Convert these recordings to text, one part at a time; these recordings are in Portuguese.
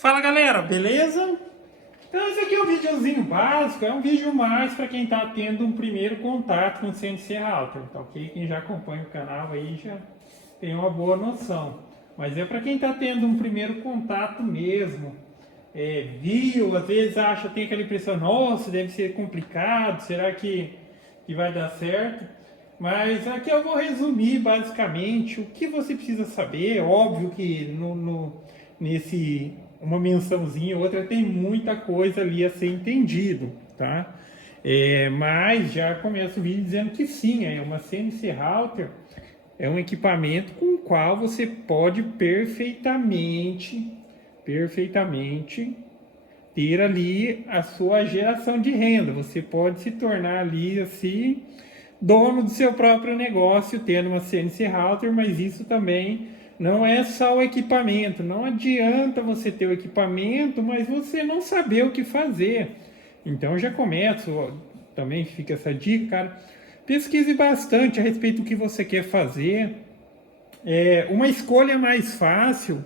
Fala galera, beleza? Então esse aqui é um videozinho básico, é um vídeo mais para quem está tendo um primeiro contato com o CNC Router, tá ok? Quem já acompanha o canal aí já tem uma boa noção. Mas é para quem está tendo um primeiro contato mesmo. Viu, às vezes acha, tem aquela impressão, nossa, deve ser complicado, será que vai dar certo? Mas aqui eu vou resumir basicamente o que você precisa saber. Óbvio que nesse uma mençãozinha ou outra tem muita coisa ali a ser entendido, tá? Mas já começa o vídeo dizendo que sim, é uma CNC Router, é um equipamento com o qual você pode perfeitamente ter ali a sua geração de renda. Você pode se tornar ali assim dono do seu próprio negócio tendo uma CNC Router, mas isso também não é só o equipamento. Não adianta você ter o equipamento, mas você não saber o que fazer. Então já começo, também fica essa dica, cara. Pesquise bastante a respeito do que você quer fazer. Uma escolha mais fácil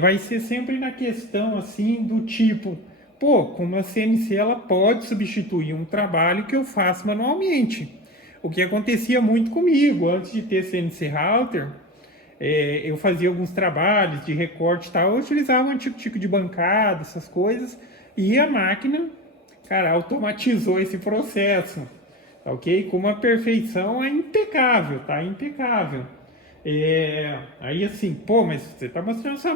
vai ser sempre na questão assim do tipo, pô, como a CNC ela pode substituir um trabalho que eu faço manualmente. O que acontecia muito comigo antes de ter CNC Router, eu fazia alguns trabalhos de recorte e tal, eu utilizava um antigo tipo de bancada, essas coisas, e a máquina, cara, automatizou esse processo, tá ok? Com uma perfeição impecável, tá? Impecável. Aí assim, pô, mas você está mostrando sua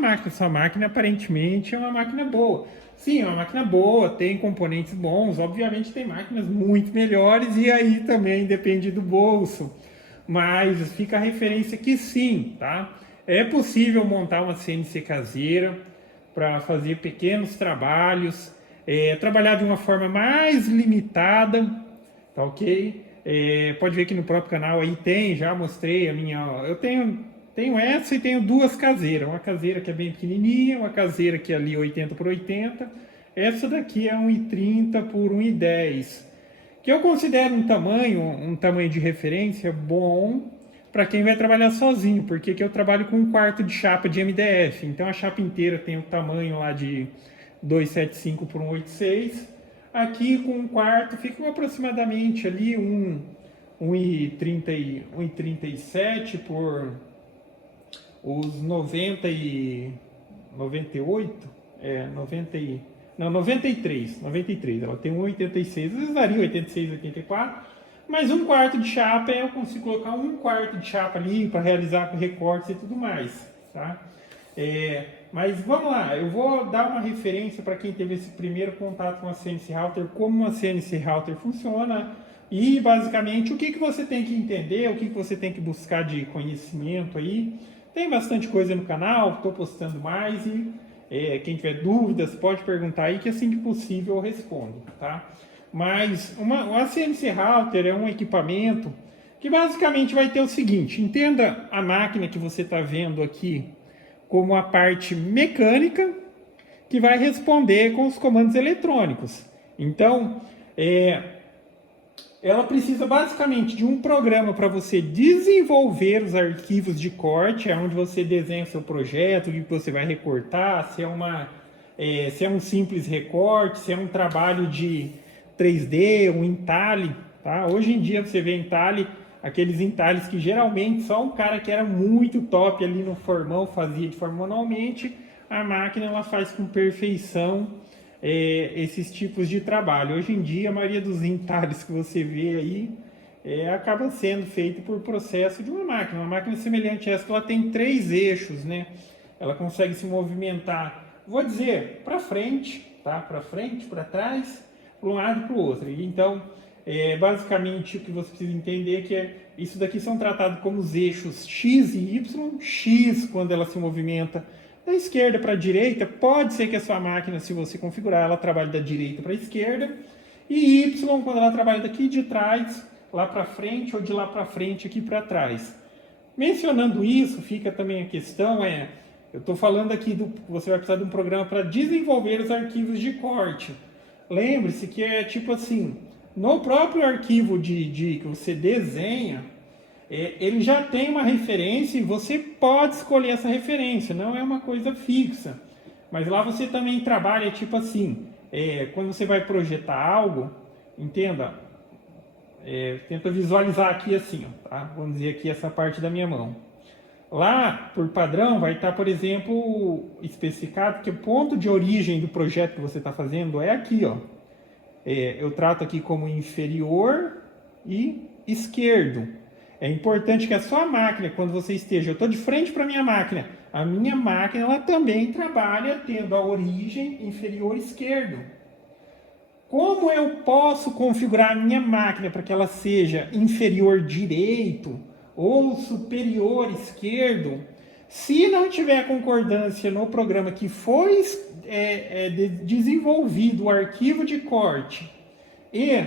máquina aparentemente é uma máquina boa. Sim, é uma máquina boa, tem componentes bons, obviamente tem máquinas muito melhores e aí também depende do bolso. Mas fica a referência que sim, tá? É possível montar uma CNC caseira para fazer pequenos trabalhos, trabalhar de uma forma mais limitada, tá ok? Pode ver que no próprio canal aí tem, já mostrei a minha. Eu tenho essa e tenho duas caseiras. Uma caseira que é bem pequenininha, uma caseira que é ali 80 por 80. Essa daqui é 1,30 por 1,10. Que eu considero um tamanho de referência bom para quem vai trabalhar sozinho, porque aqui eu trabalho com um quarto de chapa de MDF. Então a chapa inteira tem o tamanho lá de 275 por 186. Aqui com um quarto fica aproximadamente ali 1,37 por os 98, 90 não, 93, ela tem 1,86, às vezes varia 86, 84, mas um quarto de chapa eu consigo colocar um quarto de chapa ali para realizar recortes e tudo mais, tá? Mas vamos lá, eu vou dar uma referência para quem teve esse primeiro contato com a CNC Router, como a CNC Router funciona e basicamente o que você tem que entender, o que você tem que buscar de conhecimento aí. Tem bastante coisa no canal, estou postando mais e quem tiver dúvidas pode perguntar aí que assim que possível eu respondo, tá? Mas a CNC Router é um equipamento que basicamente vai ter o seguinte, entenda a máquina que você está vendo aqui como a parte mecânica que vai responder com os comandos eletrônicos. Então, ela precisa basicamente de um programa para você desenvolver os arquivos de corte, é onde você desenha o seu projeto, o que você vai recortar, se é um simples recorte, se é um trabalho de 3D, um entalhe. Tá? Hoje em dia você vê entalhe, aqueles entalhes que geralmente só um cara que era muito top ali no formão fazia de forma manualmente, a máquina ela faz com perfeição esses tipos de trabalho. Hoje em dia a maioria dos entalhes que você vê aí acaba sendo feito por processo de uma máquina semelhante a essa que ela tem 3 eixos, né? Ela consegue se movimentar, vou dizer, para frente, tá? Para frente, para trás, para um lado e para o outro. Então basicamente o que você precisa entender é que isso daqui são tratados como os eixos X e Y. X quando ela se movimenta da esquerda para a direita, pode ser que a sua máquina, se você configurar, ela trabalhe da direita para a esquerda, e Y quando ela trabalha daqui de trás lá para frente ou de lá para frente aqui para trás. Mencionando isso, fica também a questão eu estou falando aqui você vai precisar de um programa para desenvolver os arquivos de corte. Lembre-se que é tipo assim, no próprio arquivo que você desenha, ele já tem uma referência e você pode escolher essa referência, não é uma coisa fixa. Mas lá você também trabalha tipo assim, quando você vai projetar algo, entenda, tenta visualizar aqui assim, ó, tá? Vamos dizer aqui essa parte da minha mão. Lá, por padrão, vai estar, por exemplo, especificado que o ponto de origem do projeto que você está fazendo é aqui, ó. Eu trato aqui como inferior e esquerdo. É importante que a sua máquina, quando você esteja, eu estou de frente para a minha máquina ela também trabalha tendo a origem inferior esquerdo. Como eu posso configurar a minha máquina para que ela seja inferior direito ou superior esquerdo, se não tiver concordância no programa que foi desenvolvido o arquivo de corte e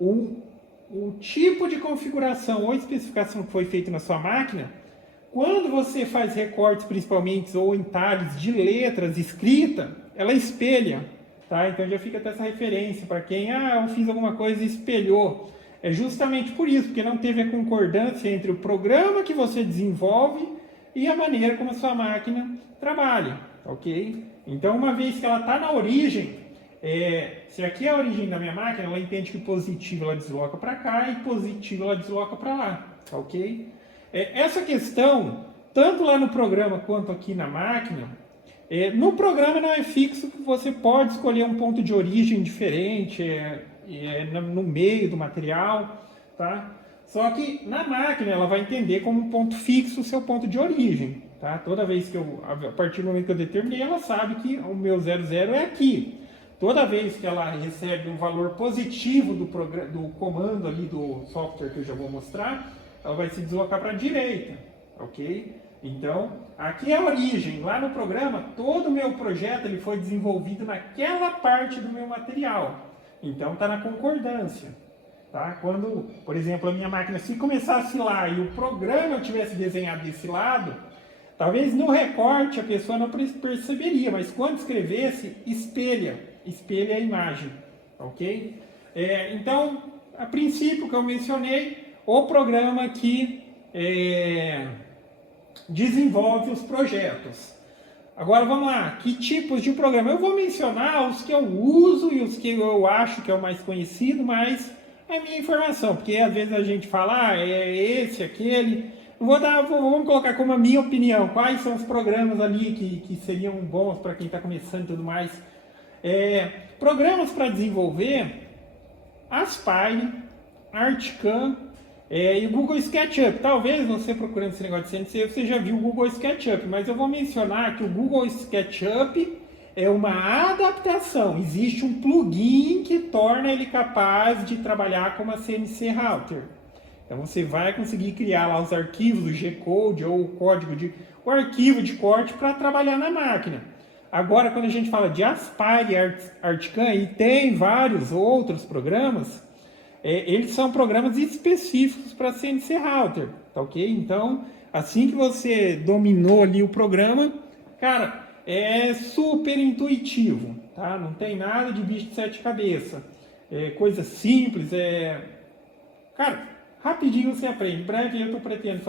o tipo de configuração ou especificação que foi feita na sua máquina, quando você faz recortes, principalmente, ou entalhes de letras escrita, ela espelha, tá? Então já fica até essa referência para quem, eu fiz alguma coisa e espelhou. É justamente por isso, porque não teve a concordância entre o programa que você desenvolve e a maneira como a sua máquina trabalha, ok? Então, uma vez que ela está na origem, se aqui é a origem da minha máquina, ela entende que positivo ela desloca para cá e positivo ela desloca para lá, ok? Essa questão, tanto lá no programa quanto aqui na máquina, no programa não é fixo que você pode escolher um ponto de origem diferente, no meio do material, tá? Só que na máquina ela vai entender como um ponto fixo o seu ponto de origem, tá? Toda vez que a partir do momento que eu determinei, ela sabe que o meu 00 é aqui. Toda vez que ela recebe um valor positivo do comando ali do software que eu já vou mostrar, ela vai se deslocar para a direita, ok? Então, aqui é a origem. Lá no programa, todo o meu projeto ele foi desenvolvido naquela parte do meu material. Então, está na concordância. Tá? Quando, por exemplo, a minha máquina, se começasse lá e o programa eu tivesse desenhado desse lado, talvez no recorte a pessoa não perceberia, mas quando escrevesse, espelha a imagem, ok? Então, a princípio que eu mencionei, o programa que desenvolve os projetos. Agora vamos lá, que tipos de programa? Eu vou mencionar os que eu uso e os que eu acho que é o mais conhecido, mas é minha informação, porque às vezes a gente fala, é esse, aquele. Vamos colocar como a minha opinião, quais são os programas ali que seriam bons para quem está começando e tudo mais. Programas para desenvolver, Aspire, Articam e o Google SketchUp. Talvez você procurando esse negócio de CNC, você já viu o Google SketchUp, mas eu vou mencionar que o Google SketchUp é uma adaptação. Existe um plugin que torna ele capaz de trabalhar como a CNC Router. Então você vai conseguir criar lá os arquivos do G-Code ou o arquivo de corte para trabalhar na máquina. Agora, quando a gente fala de Aspire e Articam, e tem vários outros programas, eles são programas específicos para CNC Router, tá ok? Então, assim que você dominou ali o programa, cara, é super intuitivo, tá? Não tem nada de bicho de sete cabeças. Coisa simples, Cara, rapidinho você aprende. Em breve eu estou pretendendo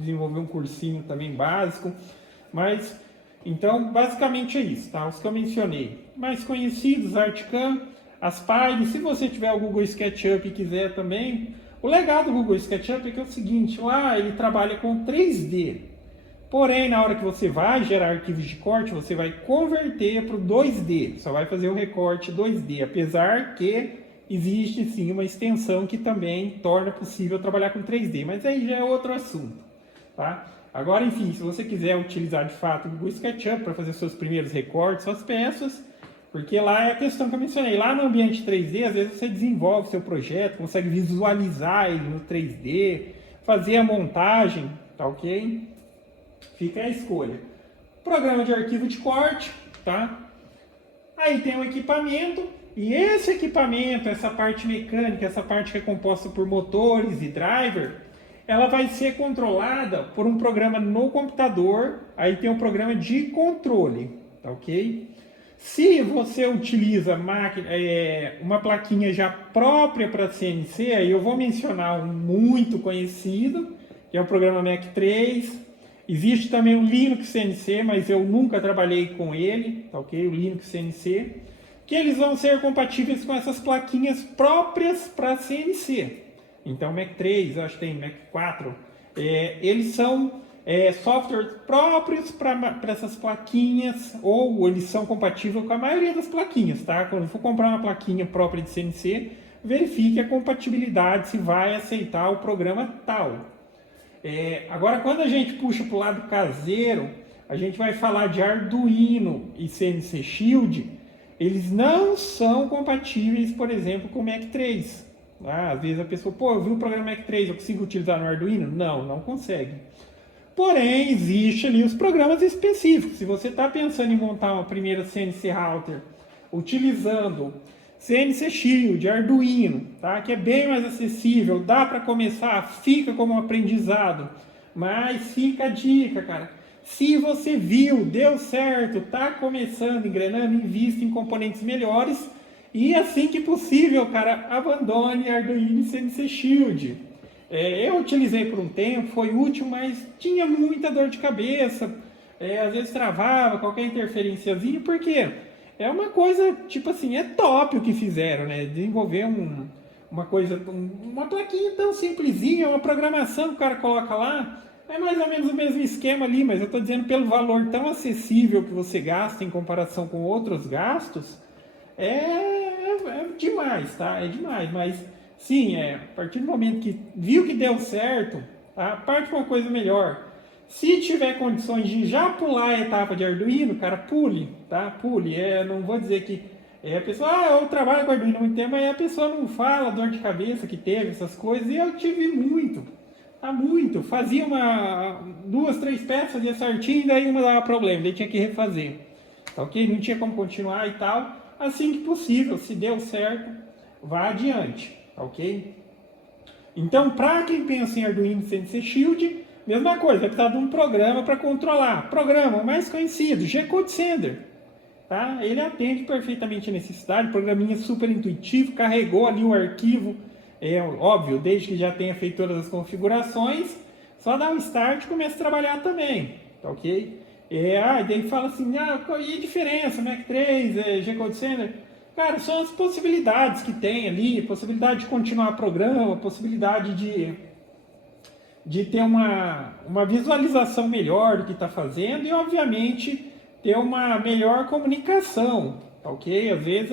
desenvolver um cursinho também básico, mas... Então, basicamente é isso, tá? Os que eu mencionei. Mais conhecidos, Articam, Aspire. Se você tiver o Google SketchUp e quiser também, o legal do Google SketchUp é que é o seguinte, lá ele trabalha com 3D. Porém, na hora que você vai gerar arquivos de corte, você vai converter para o 2D. Só vai fazer o recorte 2D, apesar que existe sim uma extensão que também torna possível trabalhar com 3D. Mas aí já é outro assunto, tá? Agora, enfim, se você quiser utilizar de fato o Google SketchUp para fazer seus primeiros recortes, suas peças, porque lá é a questão que eu mencionei. Lá no ambiente 3D, às vezes você desenvolve seu projeto, consegue visualizar ele no 3D, fazer a montagem, tá ok? Fica a escolha. Programa de arquivo de corte, tá? Aí tem um equipamento, e esse equipamento, essa parte mecânica, essa parte que é composta por motores e driver, ela vai ser controlada por um programa no computador. Aí tem um programa de controle, tá ok? Se você utiliza uma plaquinha já própria para CNC, aí eu vou mencionar um muito conhecido, que é o programa Mac 3. Existe também o Linux CNC, mas eu nunca trabalhei com ele, tá ok? O Linux CNC, que eles vão ser compatíveis com essas plaquinhas próprias para CNC. Então, Mac 3, acho que tem Mac 4, eles são softwares próprios para essas plaquinhas, ou eles são compatíveis com a maioria das plaquinhas, tá? Quando for comprar uma plaquinha própria de CNC, verifique a compatibilidade, se vai aceitar o programa tal. Agora, quando a gente puxa para o lado caseiro, a gente vai falar de Arduino e CNC Shield. Eles não são compatíveis, por exemplo, com o Mac 3. Às vezes a pessoa, eu vi o programa Mac 3, eu consigo utilizar no Arduino? Não, não consegue. Porém, existe ali os programas específicos. Se você está pensando em montar uma primeira CNC Router utilizando CNC Shield, Arduino, tá? Que é bem mais acessível, dá para começar, fica como um aprendizado, mas fica a dica, cara. Se você viu, deu certo, tá começando, engrenando, invista em componentes melhores e assim que possível, cara, abandone Arduino e CNC Shield. Eu utilizei por um tempo, foi útil, mas tinha muita dor de cabeça, às vezes travava, qualquer interferenciazinha, por quê? É uma coisa, tipo assim, é top o que fizeram, né? Desenvolver uma coisa, uma plaquinha tão simplesinha, uma programação que o cara coloca lá, é mais ou menos o mesmo esquema ali, mas eu estou dizendo pelo valor tão acessível que você gasta em comparação com outros gastos, é demais, tá? É demais, mas sim, a partir do momento que viu que deu certo, tá? Parte com uma coisa melhor. Se tiver condições de já pular a etapa de Arduino, cara, pule, tá? Pule. Não vou dizer que a pessoa, eu trabalho com Arduino há muito tempo, mas a pessoa não fala dor de cabeça que teve, essas coisas, e eu tive muito, tá? Muito. Fazia 2, 3 peças, fazia certinho, daí uma dava problema, daí tinha que refazer, tá ok? Não tinha como continuar e tal. Assim que possível, se deu certo, vá adiante, tá ok? Então, para quem pensa em Arduino CNC Shield, mesma coisa, vai precisar de um programa para controlar. Programa mais conhecido, G-Code Sender. Tá? Ele atende perfeitamente a necessidade, programinha super intuitivo, carregou ali o arquivo, óbvio, desde que já tenha feito todas as configurações, só dá um start e começa a trabalhar também, tá ok? Daí fala assim, e a diferença, Mac 3, G-Code Sender? Cara, são as possibilidades que tem ali, possibilidade de continuar o programa, possibilidade de ter uma visualização melhor do que está fazendo e, obviamente, ter uma melhor comunicação, tá ok? Às vezes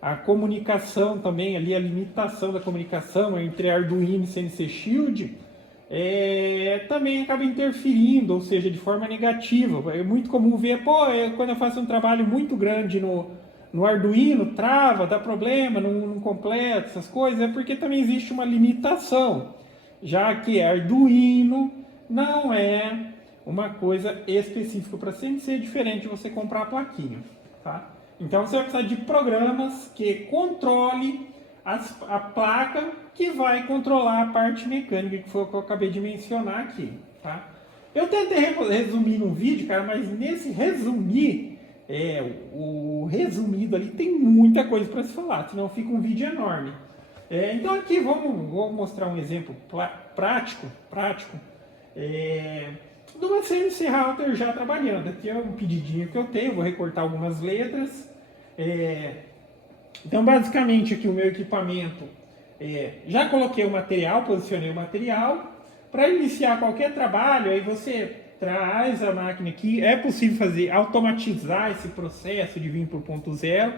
a comunicação também, ali, a limitação da comunicação entre Arduino e CNC Shield também acaba interferindo, ou seja, de forma negativa. É muito comum ver, quando eu faço um trabalho muito grande no Arduino, trava, dá problema, não completa, essas coisas, é porque também existe uma limitação, já que Arduino não é uma coisa específica para CNC, diferente de você comprar a plaquinha, tá? Então você vai precisar de programas que controle a placa que vai controlar a parte mecânica, que foi o que eu acabei de mencionar aqui, tá? Eu tentei resumir num vídeo, cara, mas nesse resumir, o resumido ali tem muita coisa para se falar, senão fica um vídeo enorme. Então aqui vou mostrar um exemplo prático de uma CNC Router já trabalhando. Aqui é um pedidinho que eu tenho, vou recortar algumas letras. Então basicamente aqui o meu equipamento, já coloquei o material, posicionei o material. Para iniciar qualquer trabalho, aí você traz a máquina aqui, é possível automatizar esse processo de vir para o ponto zero,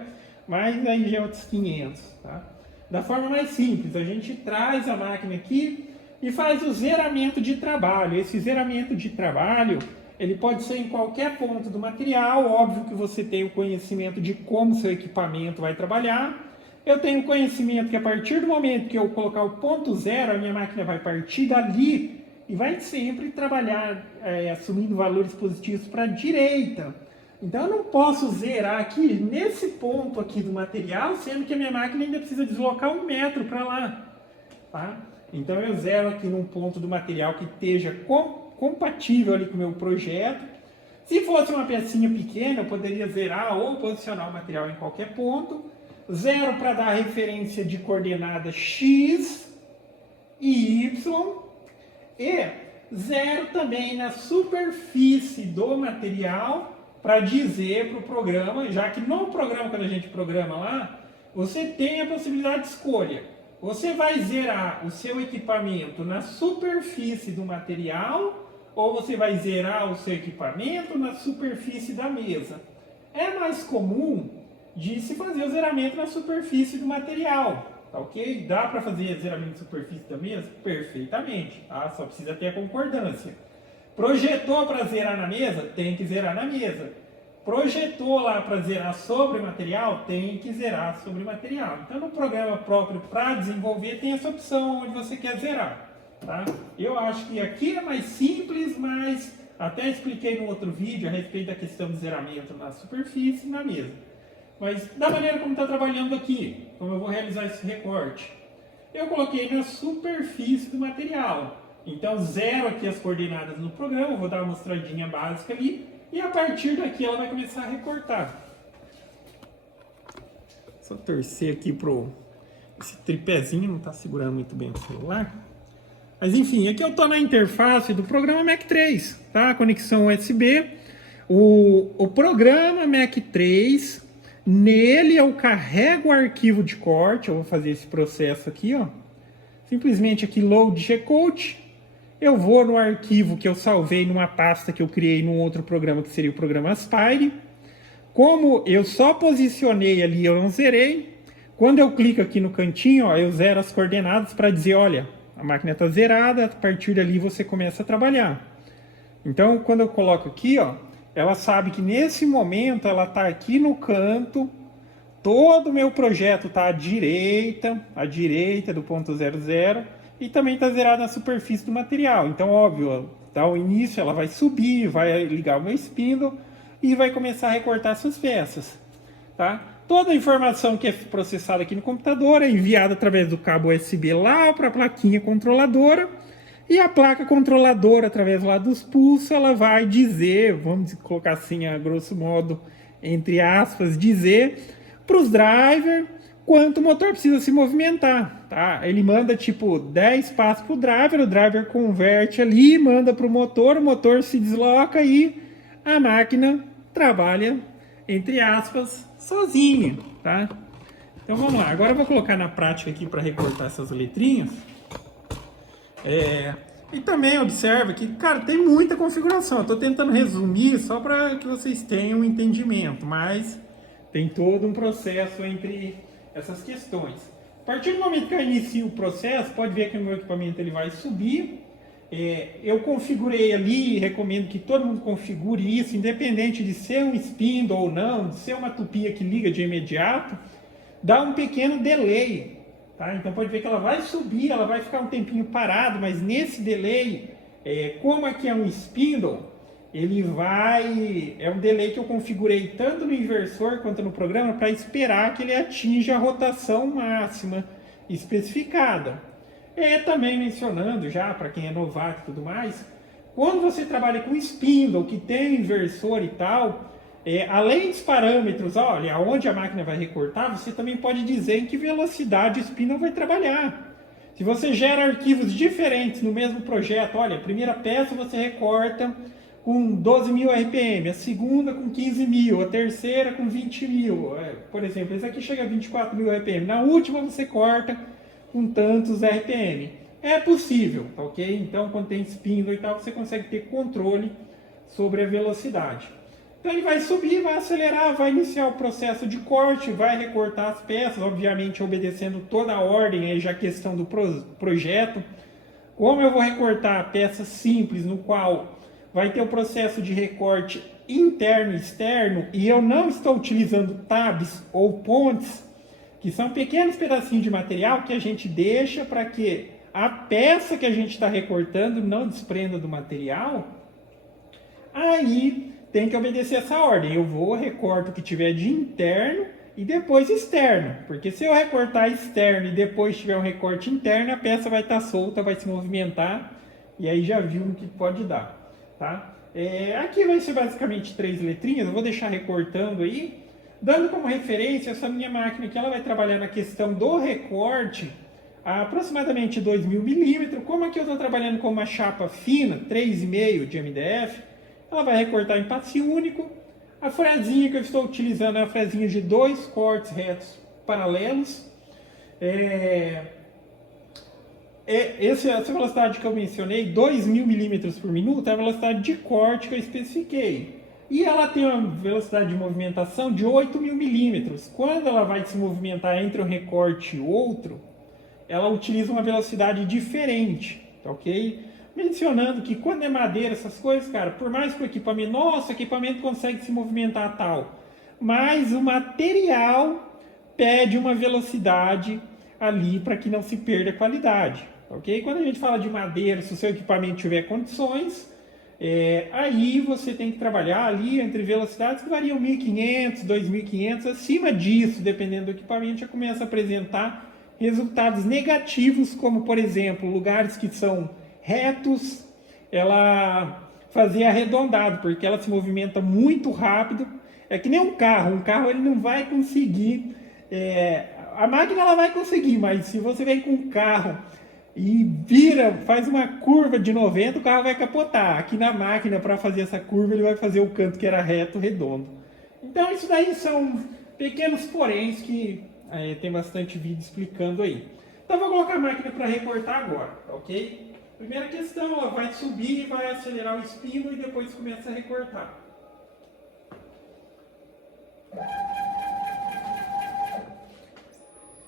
mas aí já é outros 500, tá? Da forma mais simples, a gente traz a máquina aqui e faz o zeramento de trabalho. Esse zeramento de trabalho, ele pode ser em qualquer ponto do material, óbvio que você tem o conhecimento de como seu equipamento vai trabalhar. Eu tenho conhecimento que a partir do momento que eu colocar o ponto zero, a minha máquina vai partir dali e vai sempre trabalhar assumindo valores positivos para a direita. Então eu não posso zerar aqui nesse ponto aqui do material, sendo que a minha máquina ainda precisa deslocar 1 metro para lá, tá? Então eu zero aqui num ponto do material que esteja compatível ali com o meu projeto. Se fosse uma pecinha pequena, eu poderia zerar ou posicionar o material em qualquer ponto. Zero para dar referência de coordenada X e Y. E zero também na superfície do material para dizer para o programa, já que no programa, quando a gente programa lá, você tem a possibilidade de escolha. Você vai zerar o seu equipamento na superfície do material ou você vai zerar o seu equipamento na superfície da mesa. É mais comum de se fazer o zeramento na superfície do material, tá ok? Dá para fazer zeramento na superfície da mesa? Perfeitamente, tá? Só precisa ter a concordância. Projetou para zerar na mesa? Tem que zerar na mesa. Projetou lá para zerar sobre o material? Tem que zerar sobre o material. Então, no programa próprio para desenvolver, tem essa opção onde você quer zerar. Tá? Eu acho que aqui é mais simples, mas até expliquei no outro vídeo a respeito da questão de zeramento na superfície e na mesa. Mas da maneira como está trabalhando aqui, como eu vou realizar esse recorte, eu coloquei na superfície do material. Então, zero aqui as coordenadas no programa, vou dar uma mostradinha básica ali, e a partir daqui ela vai começar a recortar. Só torcer aqui pro esse tripézinho, não está segurando muito bem o celular. Mas enfim, aqui eu estou na interface do programa Mac 3, tá? Conexão USB. O programa Mac 3, nele eu carrego o arquivo de corte, eu vou fazer esse processo aqui, ó. Simplesmente aqui load G-Code. Eu vou no arquivo que eu salvei numa pasta que eu criei num outro programa, que seria o programa Aspire. Como eu só posicionei ali, eu não zerei. Quando eu clico aqui no cantinho, ó, eu zero as coordenadas para dizer, olha, a máquina está zerada, a partir dali você começa a trabalhar. Então, quando eu coloco aqui, ó, ela sabe que nesse momento ela está aqui no canto, todo o meu projeto está à direita do ponto 00, e também está zerado na superfície do material. Então, óbvio, tá, o início ela vai subir, vai ligar o meu spindle e vai começar a recortar suas peças. Tá? Toda a informação que é processada aqui no computador é enviada através do cabo USB lá para a plaquinha controladora. E a placa controladora, através lá dos pulsos, ela vai dizer, vamos colocar assim a grosso modo, entre aspas, dizer para os drivers quanto o motor precisa se movimentar. Tá? Ele manda tipo 10 passos para o driver converte ali, manda para o motor se desloca e a máquina trabalha, entre aspas, sozinha. Tá? Então vamos lá, agora eu vou colocar na prática aqui para recortar essas letrinhas. E também observa que, cara, tem muita configuração. Eu estou tentando resumir só para que vocês tenham um entendimento, mas tem todo um processo entre essas questões. A partir do momento que eu inicio o processo, pode ver que o meu equipamento ele vai subir. Eu configurei ali, recomendo que todo mundo configure isso, independente de ser um spindle ou não, de ser uma tupia que liga de imediato, dá um pequeno delay. Tá? Então pode ver que ela vai subir, ela vai ficar um tempinho parado, mas nesse delay, como aqui é um spindle, ele vai... É um delay que eu configurei tanto no inversor quanto no programa para esperar que ele atinja a rotação máxima especificada. E também mencionando já, para quem é novato e tudo mais, quando você trabalha com spindle, que tem inversor e tal... além dos parâmetros, olha, onde a máquina vai recortar, você também pode dizer em que velocidade o spindle vai trabalhar. Se você gera arquivos diferentes no mesmo projeto, olha, a primeira peça você recorta com 12.000 RPM, a segunda com 15.000, a terceira com 20.000. Por exemplo, esse aqui chega a 24.000 RPM. Na última você corta com tantos RPM. É possível, tá ok? Então, quando tem spindle e tal, você consegue ter controle sobre a velocidade. Então ele vai subir, vai acelerar, vai iniciar o processo de corte, vai recortar as peças, obviamente obedecendo toda a ordem, aí já a questão do projeto. Como eu vou recortar peças simples, no qual vai ter o processo de recorte interno e externo, e eu não estou utilizando tabs ou pontes, que são pequenos pedacinhos de material que a gente deixa para que a peça que a gente está recortando não desprenda do material, aí tem que obedecer essa ordem. Eu vou, recorto o que tiver de interno e depois externo. Porque se eu recortar externo e depois tiver um recorte interno, a peça vai estar solta, vai se movimentar. E aí já viu o que pode dar. Tá? Aqui vai ser basicamente 3 letrinhas. Eu vou deixar recortando aí. Dando como referência essa minha máquina aqui, ela vai trabalhar na questão do recorte a aproximadamente 2.000 milímetros. Como aqui eu estou trabalhando com uma chapa fina, 3,5 de MDF, ela vai recortar em passe único. A frezinha que eu estou utilizando é a frezinha de 2 cortes retos paralelos. Essa velocidade que eu mencionei, 2.000 milímetros por minuto, é a velocidade de corte que eu especifiquei. E ela tem uma velocidade de movimentação de 8.000 milímetros. Quando ela vai se movimentar entre um recorte e outro, ela utiliza uma velocidade diferente, tá ok? Mencionando que quando é madeira, essas coisas, cara, por mais que o equipamento, nossa, o equipamento consegue se movimentar tal, mas o material pede uma velocidade ali para que não se perda a qualidade, ok? Quando a gente fala de madeira, se o seu equipamento tiver condições, aí você tem que trabalhar ali entre velocidades que variam 1.500, 2.500, acima disso, dependendo do equipamento, já começa a apresentar resultados negativos, como por exemplo, lugares que são retos, ela fazer arredondado, porque ela se movimenta muito rápido, é que nem um carro ele não vai conseguir, a máquina ela vai conseguir, mas se você vem com um carro e faz uma curva de 90, o carro vai capotar. Aqui na máquina, para fazer essa curva, ele vai fazer o canto que era reto, redondo. Então isso daí são pequenos poréns que tem bastante vídeo explicando aí. Então vou colocar a máquina para recortar agora, ok? Primeira questão, ela vai subir e vai acelerar o espino e depois começa a recortar.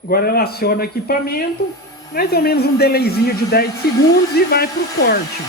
Agora ela aciona o equipamento, mais ou menos um delayzinho de 10 segundos e vai para o corte.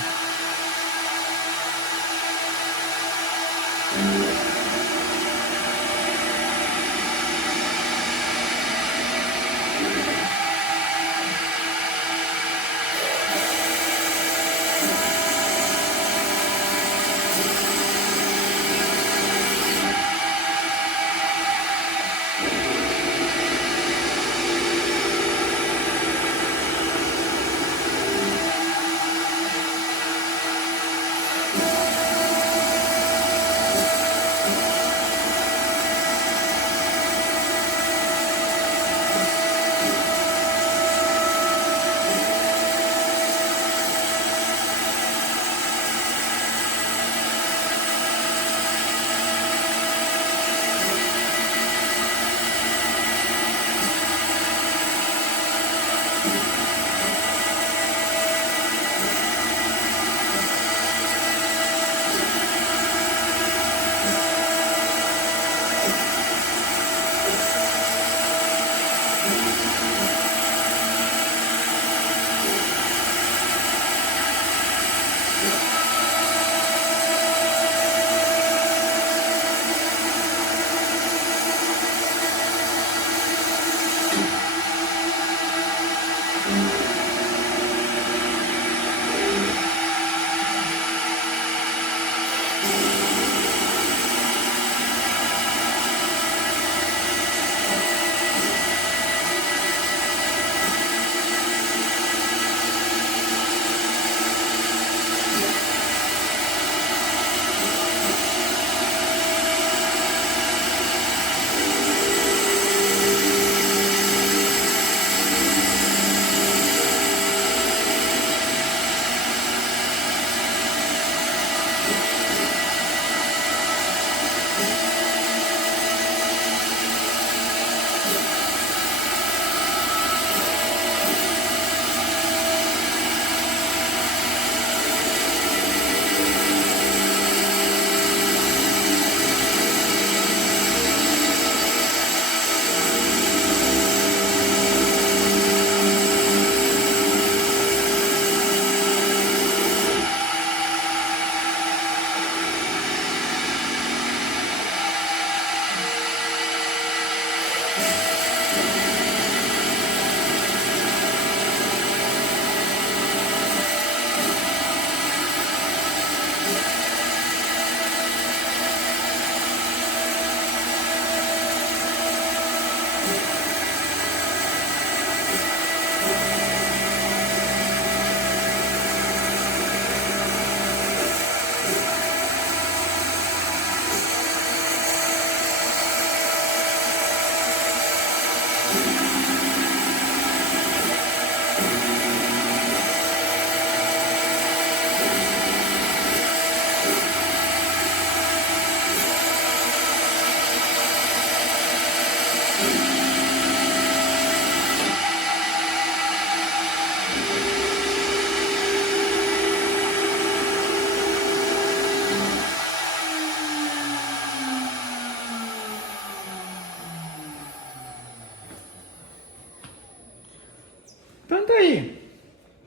aí,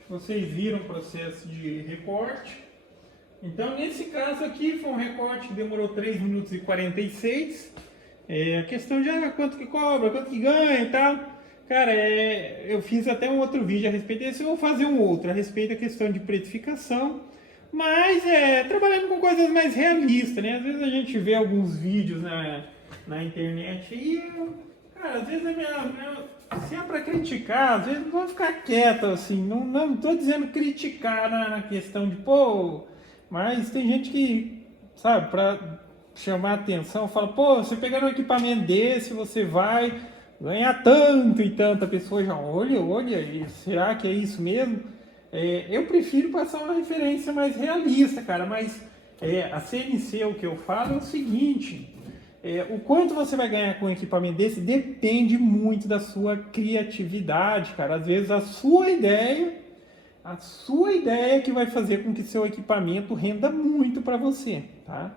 vocês viram o processo de recorte. Então, nesse caso aqui, foi um recorte que demorou 3 minutos e 46. A questão de quanto que cobra, quanto que ganha e tal. Cara, eu fiz até um outro vídeo a respeito desse, eu vou fazer um outro a respeito da questão de precificação. Mas trabalhando com coisas mais realistas, né? Às vezes a gente vê alguns vídeos na internet e, cara, às vezes se é para criticar, às vezes não vou ficar quieto assim, não tô dizendo criticar na questão de, pô, mas tem gente que, sabe, para chamar atenção, fala, pô, você pegando um equipamento desse, você vai ganhar tanto e tanto, a pessoa já olha, e será que é isso mesmo? Eu prefiro passar uma referência mais realista, cara, mas a CNC, o que eu falo é o seguinte, o quanto você vai ganhar com um equipamento desse depende muito da sua criatividade, cara. Às vezes a sua ideia que vai fazer com que seu equipamento renda muito para você, tá?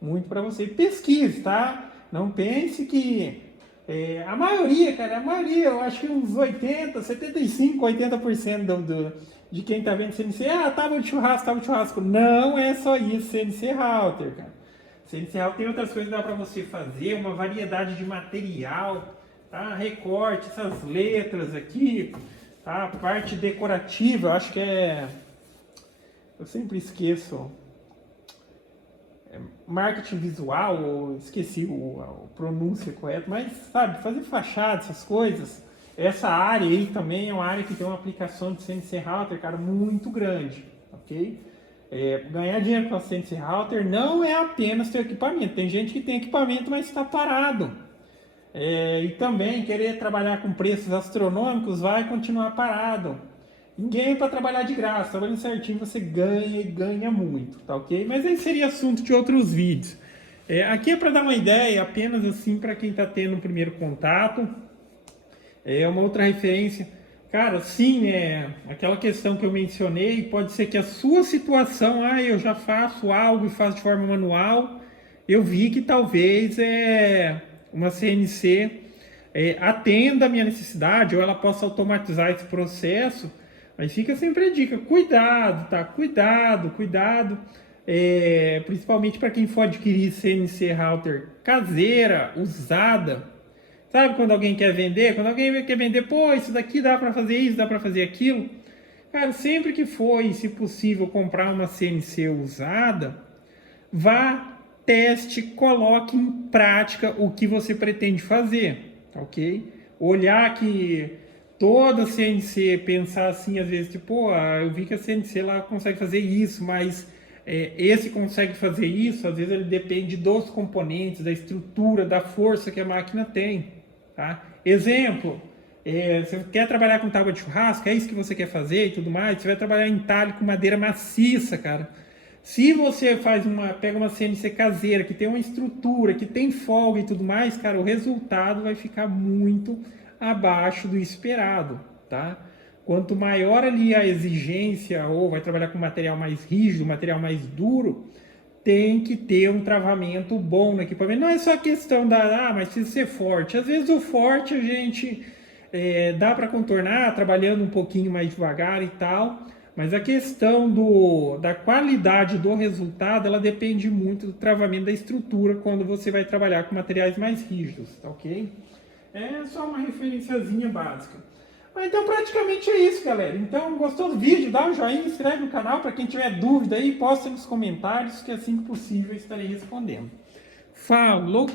Muito para você. Pesquise, tá? Não pense que a maioria, eu acho que uns 80% de quem tá vendo CNC, tábua de churrasco. Não é só isso, CNC router, cara. CNC router tem outras coisas que dá para você fazer, uma variedade de material, tá? Recorte, essas letras aqui, tá? A parte decorativa, eu acho que eu sempre esqueço. Marketing visual, ou esqueci o pronúncia correto, mas sabe, fazer fachada, essas coisas, essa área aí também é uma área que tem uma aplicação de CNC router, cara, muito grande, ok? Ganhar dinheiro com a CNC router não é apenas ter equipamento, tem gente que tem equipamento, mas está parado, e também querer trabalhar com preços astronômicos vai continuar parado. Ninguém é para trabalhar de graça, trabalhando certinho você ganha e ganha muito, tá ok? Mas esse seria assunto de outros vídeos. Aqui é para dar uma ideia, apenas assim para quem está tendo o primeiro contato. Uma outra referência, cara, sim, aquela questão que eu mencionei, pode ser que a sua situação, eu já faço algo e faço de forma manual, eu vi que talvez uma CNC atenda a minha necessidade, ou ela possa automatizar esse processo. Mas fica sempre a dica, cuidado, tá? Cuidado. Principalmente para quem for adquirir CNC router caseira, usada. Sabe quando alguém quer vender? Quando alguém quer vender, pô, isso daqui dá para fazer isso, dá para fazer aquilo. Cara, sempre que for, e se possível, comprar uma CNC usada, vá, teste, coloque em prática o que você pretende fazer, tá ok? Olhar que toda CNC, pensar assim, às vezes, tipo, eu vi que a CNC lá consegue fazer isso, mas esse consegue fazer isso, às vezes ele depende dos componentes, da estrutura, da força que a máquina tem, tá? Exemplo, você quer trabalhar com tábua de churrasco, é isso que você quer fazer e tudo mais, você vai trabalhar em talho com madeira maciça, cara. Se você pega uma CNC caseira, que tem uma estrutura, que tem folga e tudo mais, cara, o resultado vai ficar muito abaixo do esperado, tá? Quanto maior ali a exigência, ou vai trabalhar com material mais rígido, material mais duro, tem que ter um travamento bom no equipamento. Não é só questão mas precisa ser forte. Às vezes o forte a gente dá para contornar, trabalhando um pouquinho mais devagar e tal, mas a questão da qualidade do resultado, ela depende muito do travamento da estrutura quando você vai trabalhar com materiais mais rígidos, tá ok? É só uma referenciazinha básica. Então praticamente é isso, galera. Então, gostou do vídeo? Dá um joinha, inscreve no canal. Para quem tiver dúvida aí, posta nos comentários que assim que possível eu estarei respondendo. Falou!